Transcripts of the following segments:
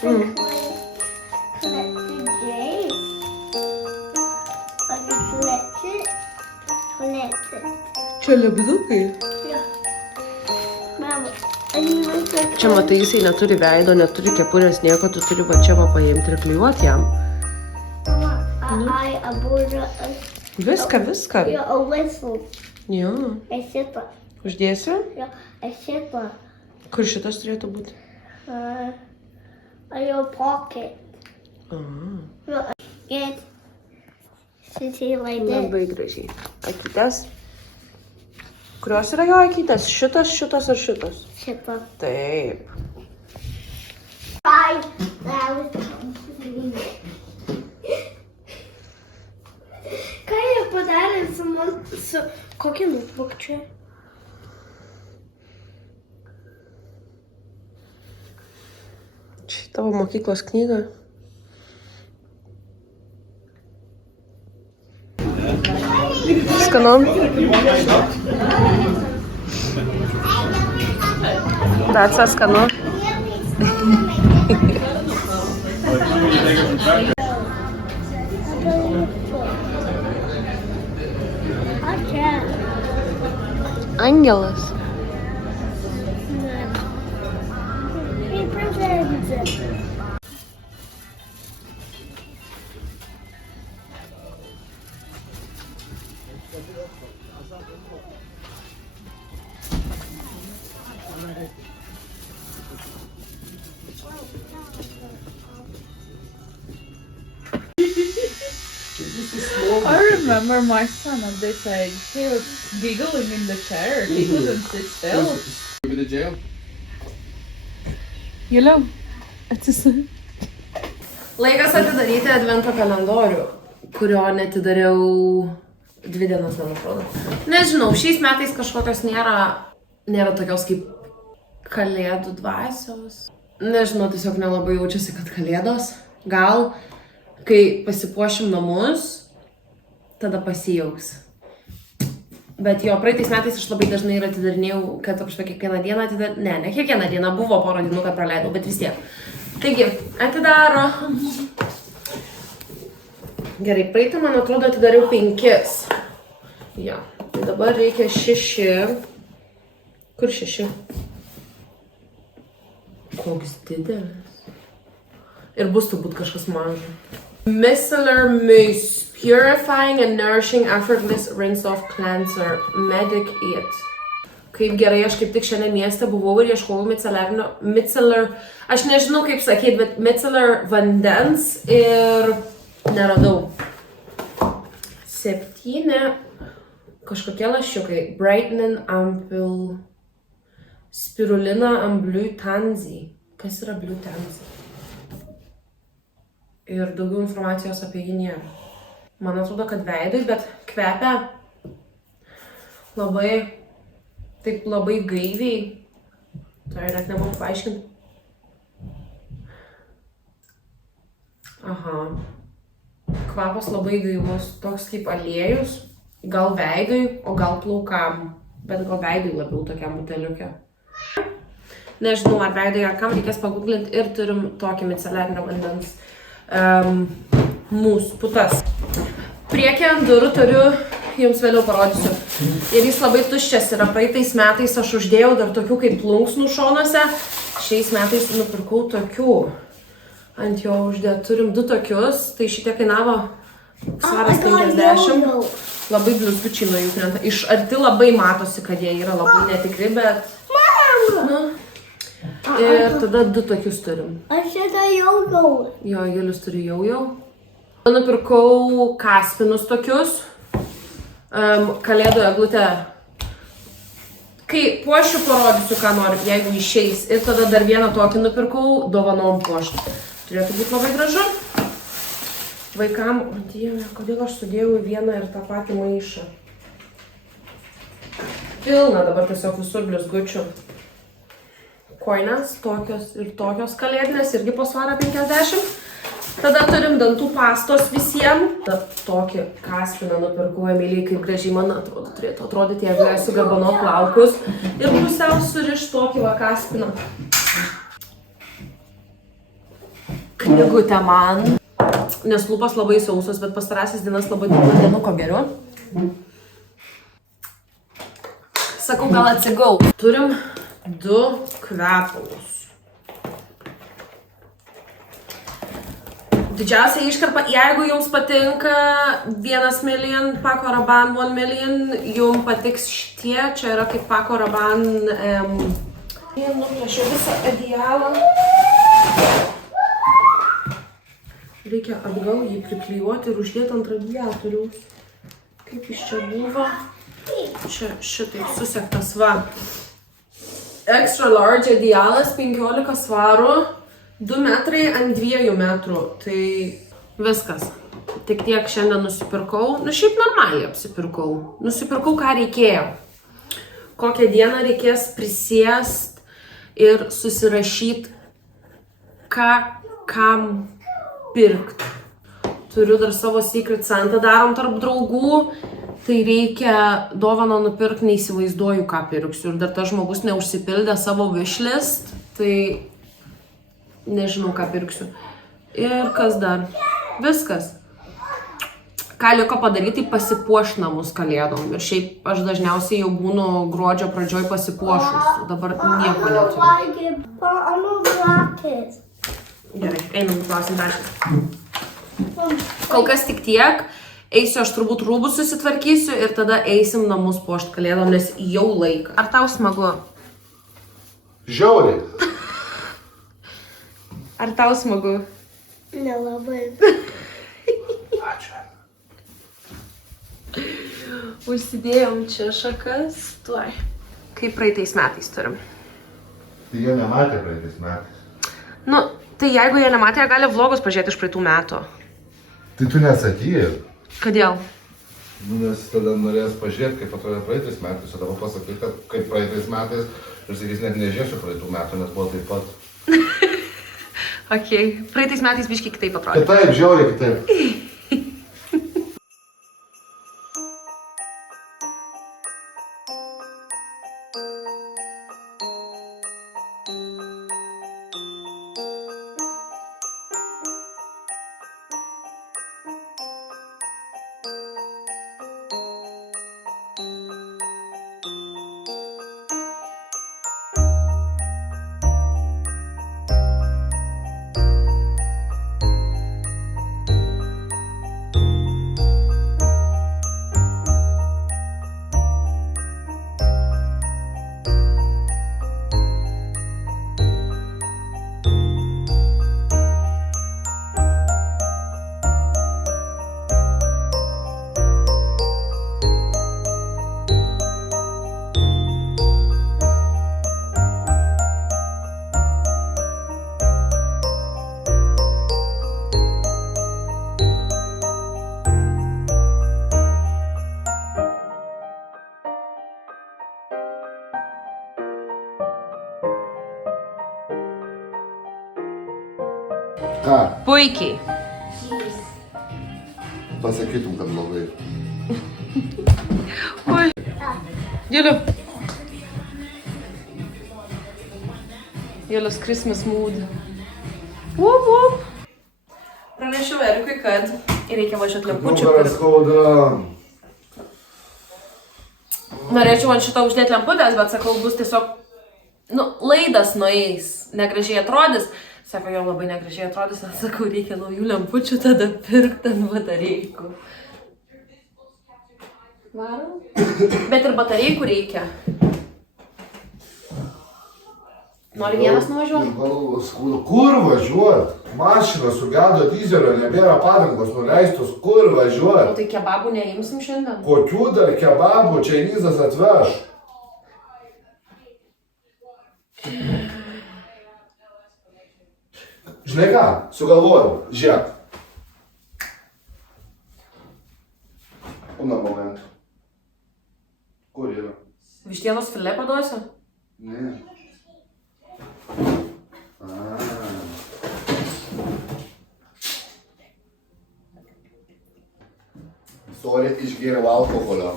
collected J. I collected. Čia lebidukai. Yeah. Mama, I need my first. Čia matai, jisai neturi veido, neturi kepurės, nieko, tu turi va čia va paimti ir klijuoti jam. A border. Viską, viską. Yeah, a whistle. Jo. A zipper. Uždėsi? Yeah, a zipper. Kur šitas turėtų būti? Your pocket. Aha. Get. Sitting like this. Labai gražiai. Akytės. Kurios yra jo akytės? Šitas, šitas ar šitas? Zipper. Taip. 5,000. Ką jie padarė su kokiu notebook čia? Čia tavo mokyklos knyga. Skanu. Daca, skanu. Ačiū. Angelas. Hey, presents. I remember my son and they said he was giggling in the chair. He couldn't sit still. Go to jail. Juliau, atsisuk. Laikas atidaryti advento kalendorių, kurio netidariau 2 dienas, man atrodo. Nežinau, šiais metais kažkokios nėra tokios kaip kalėdų dvasios. Nežinau, tiesiog nelabai jaučiasi, kad kalėdos. Gal, kai pasipuošim namus, tada pasijauks. Bet jo, praeitais metais aš labai dažnai ir atidarinėjau, kad kiekvieną dieną atidarinėjau. Ne kiekvieną dieną, buvo porą dienų, kad praleidau, bet vis tiek. Taigi, atidaro. Gerai, praeitą, man atrodo, atidariau 5. Ja, tai dabar reikia 6. Kur 6? Koks didelis. Ir bus turbūt kažkas mažo. Micellar Mousse. Purifying and nourishing effortless rinse-off cleanser. Medic It. Kaip gerai, aš kaip tik šiandien mieste buvau ir ieškojau micellar, aš nežinau kaip sakyti, bet micellar vandens ir neradau. 7 kažkokie lašiukai. Brightening Ampoule. Spirulina and Blue Tansy. Kas yra Blue Tansy? Ir daugiau informacijos apie jį nėra. Man atrodo, kad veidui, bet kvepia labai gaiviai. Tai net nemoku paaiškinti. Aha. Kvapas labai gaivus, toks kaip aliejus. Gal veidui, o gal plaukam. Bet gal veidui labiau tokiam buteliuke. Nežinau, ar veidui, ar kam reikės paguglinti. Ir turim tokį micellarinio vandens mūsų putas. Priekį ant durų turiu, jums vėliau parodysiu. Ir jis labai tuščias yra. Praeitais metais aš uždėjau dar tokių kaip plunksnų šonuose. Šiais metais nupirkau tokių. Ant jo uždėjau. Turim 2 tokius. Tai šitie kainavo svaras 50. Labai blizgučiai nuo jų krenta. Iš arti labai matosi, kad jie yra labai netikri, bet... Nu. Ir tada 2 tokius turim. Aš šitą jau. Jo, Julius turi jau. Nupirkau kaspinus tokius. Kalėdų eglutę. Kai puošiu, parodysiu, ką noriu, jeigu išeis. Ir tada dar vieną tokį nupirkau, dovanom puošti. Turėtų būti labai gražu. Vaikam, o Dieve, kodėl aš sudėjau į vieną ir tą patį maišą. Pilna dabar tiesiog visur blizgučių. Koinės, tokios ir tokios kalėdinės, irgi po svarą 50. Tada turim dantų pastos visiems. Tokį kaspiną nupirkau Emilijai, kaip gražiai man atrodo, turėtų atrodyti, jeigu esu garbanot plaukus. Ir pusiau suriš tokį va kaspiną. knygutę man, nes lūpas labai sausos, bet pastarasis dienas labai daug vandenuko geriu. Sakau, gal atsigau. Turim 2 kvepalus. Didžiausia iškarpa, jeigu jums patinka 1 million, Paco Rabanne 1 million, jums patiks šitie, čia yra kaip Paco Rabanne, nuplėšiau visą adialą. Reikia atgal jį priklijuoti ir uždėti ant radiatoriaus. Kaip jis čia buvo? Čia šitaip susektas va. Extra large adialas, 15 svarų. 2 metrai ant 2 metrų, tai viskas. Tik tiek šiandien nusipirkau, šiaip normaliai apsipirkau. Nusipirkau, ką reikėjo. Kokią dieną reikės prisėst ir susirašyti, ką kam pirkt. Turiu dar savo Secret Santa darom tarp draugų, tai reikia dovaną nupirkti, neįsivaizduoju, ką pirksiu. Ir dar tas žmogus neužsipildė savo wishlist, tai nežinau, ką pirksiu. Ir kas dar? Viskas. Ką liko padaryti, pasipuoš namus kalėdom. Ir šiaip aš dažniausiai jau būnu gruodžio pradžioj pasipuošus. Dabar nieko neturiu. Gerai, einam, klausim dažnai. Kol kas tik tiek. Eisiu aš turbūt rūbus susitvarkysiu ir tada eisim namus puošt kalėdom, nes jau laikas. Ar tau smagu? Žiauriai. Ar tau smagu? Nelabai. Ačiū. Užsidėjom čia šakas. Tuoj. Kaip praeitais metais turim. Tai jie nematė praeitais metais. Nu, tai jeigu jie nematė, jie gali vlogus pažiūrėti iš praeitų metų. Tai tu nesakyji. Kodėl? Nu, nes tada norės pažiūrėti, kaip atrodė praeitais metais. O dabar pasakai, kad kaip praeitais metais. Ir sakys, net nežiūrėsiu praeitų metų, nes buvo taip pat. Ok, praeitais metais biškiai kitaip atrodė. Kitaip, žiauriai kitaip. Ką? Puikiai. Pasakytum, kad blogai. Oi. Juliu. Julius Christmas mood. Vup, vup. Pranešiau Erikui, kad reikia važiuoti lempučių. Nugaras skauda. Norėčiau ant šito uždėti lemputės, bet sakau, bus tiesiog, laidas nueis, negražiai atrodys. Sako, jau labai negražiai atrodys, bet sakau, reikia naujų lempučių, tada pirkti ant batareikų. Varom? Bet ir batareikų reikia. Nori vienas nuvažiuoti? Galvos skauda. Kur važiuot? Mašina sugedo dyzelio, nebėra padangos nuleistos. Kur važiuot? Tai kebabų neimsim šiandien? Kokių dar kebabų čia Nizas atveš? Žinai ką? Sugalvojau. Žiūrėk. Una moment. Kur yra? Vištienos filė paduosiu? Ne. Sorry, išgėriau alkoholio.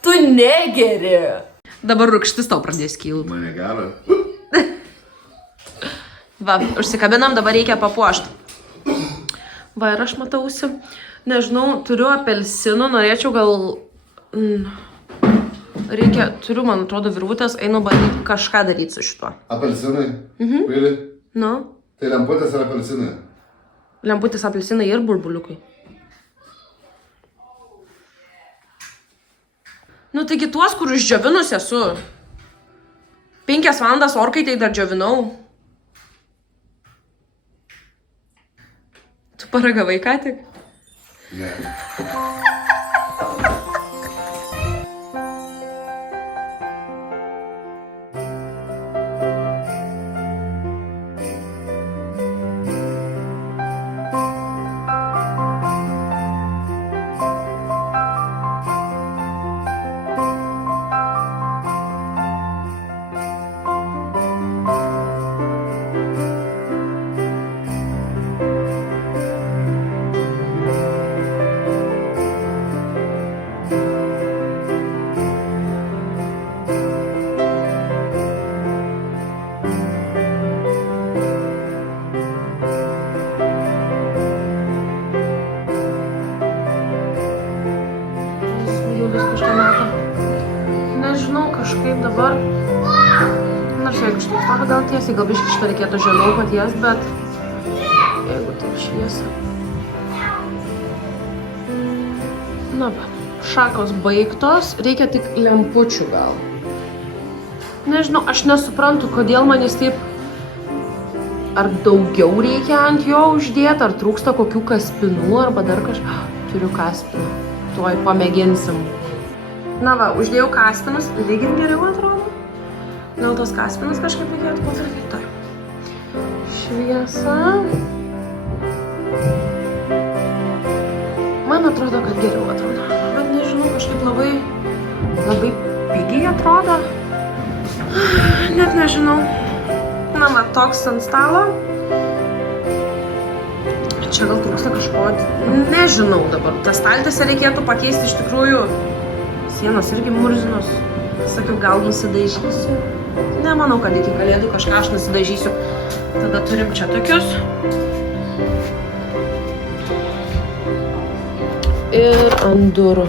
Tu negeri! Dabar rūgštis tau pradės kilti. Mane gera. Va, užsikabinam, dabar reikia papuošti. Va, ir aš matausi. Nežinau, turiu apelsinų, norėčiau gal... Turiu, man atrodo, virvutės, einu bandyti kažką daryti su šituo. Apelsinai? Really? Nu? Tai lemputės ar apelsinai? Lemputės, apelsinai ir burbuliukai. Nu, taigi tuos, kur išdžiovinus esu. 5 valandas orkaitai dar džiovinau. Tu paragavai ką tik? Ne. Nežinau, kažkaip dabar... Nors jeigu šitą stovą gal tiesiai, gal biškai šitą reikėtų žemiau paties, bet... Jeigu taip šviesa. Na va, šakos baigtos, reikia tik lempučių gal. Nežinau, aš nesuprantu, kodėl man jis taip... Ar daugiau reikia ant jo uždėti, ar trūksta kokių kaspinų, arba dar kažką... Turiu kaspiną. Tuoj pamėginsim. Na va, uždėjau kaspinus, lygiai geriau atrodo. Gal tos kaspinus kažkaip reikėtų pasakyti. Taip. Šviesa. Man atrodo, kad geriau atrodo. Bet nežinau, kažkaip labai pigiai atrodo. Net nežinau. Na va, toks ant stalo. Čia gal trūksta kažko. Nežinau dabar. Tas staltiesę reikėtų pakeisti iš tikrųjų. Sienos irgi murzinos. Sakiau, gal nusidaižysiu. Nemanau, kad iki kalėdų kažką aš nusidaižysiu. Tada turim čia tokius. Ir ant durų.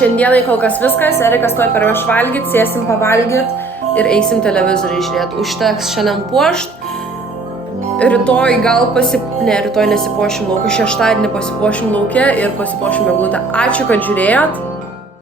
Šiandienai kol kas viskas. Erikas tuoj parveš valgyt, sėsim pavalgyt ir eisim televizorių žiūrėti. Užteks šiandien puošt. Rytoj gal rytoj nesipuošim lauke, šeštadienį pasipuošim lauke ir pasipuošim eglutę. Ačiū, kad žiūrėjot.